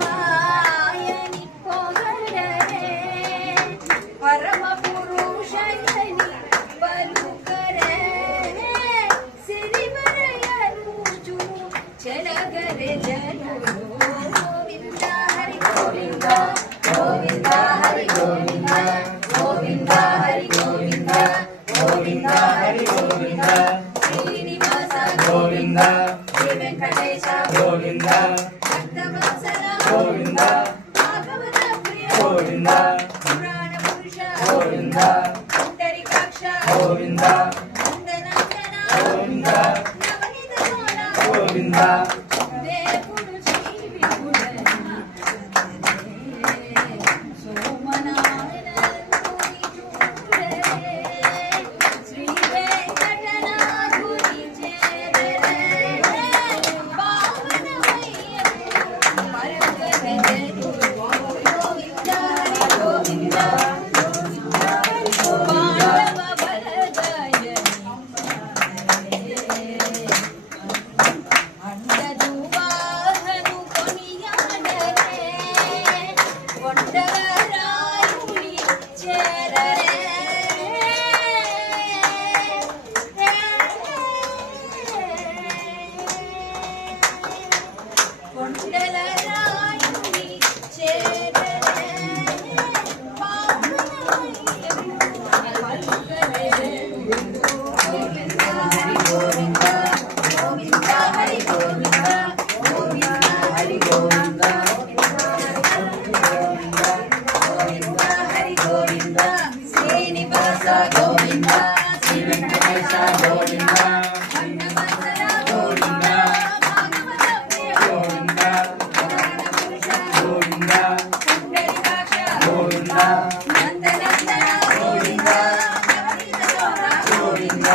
పురుషోత్తమాయని పొగడరే పరమ పురుషయని పలుకరే సిరివరయనుచు చెలగరే జనులు గోవింద హరి గోవింద గోవింద హరి గోవింద గోవింద హరి గోవింద గోవింద హరి గోవింద శ్రీనివాస గోవింద శ్రీ వెంకటేశ గోవింద భక్తవత్సల గోవింద భాగవత ప్రియ గోవింద పురాణ పురుష గోవింద పుండరీకాక్ష గోవింద నందనందన గోవింద నవనీత సోన గోవింద దేవుడు శ్రీ విఠుడని సోమనారాయణుని చూడరే శ్రీ వెంకటనాథుని చేరరే పావనమయ్యకు మరగరే గోవింద హరి గోవింద పాండవ బలగాయని అండదు వాహను కొనియాడరే కొండరాయుని చేరరే కొండరాయుని చేరరే పావనమయ్యకు పలుకరే గోవింద హరి గోవింద గోవింద హరి గోవింద గోవింద హరి గోవింద గోవింద హరి గోవింద శ్రీనివాస గోవింద శ్రీ వెంకటేశ గోవింద భక్తవత్సల గోవింద భాగవత ప్రియ గోవింద పురాణ పురుష గోవింద పుండరీకాక్ష గోవింద నందనందన గోవింద నవనీత సోన గోవింద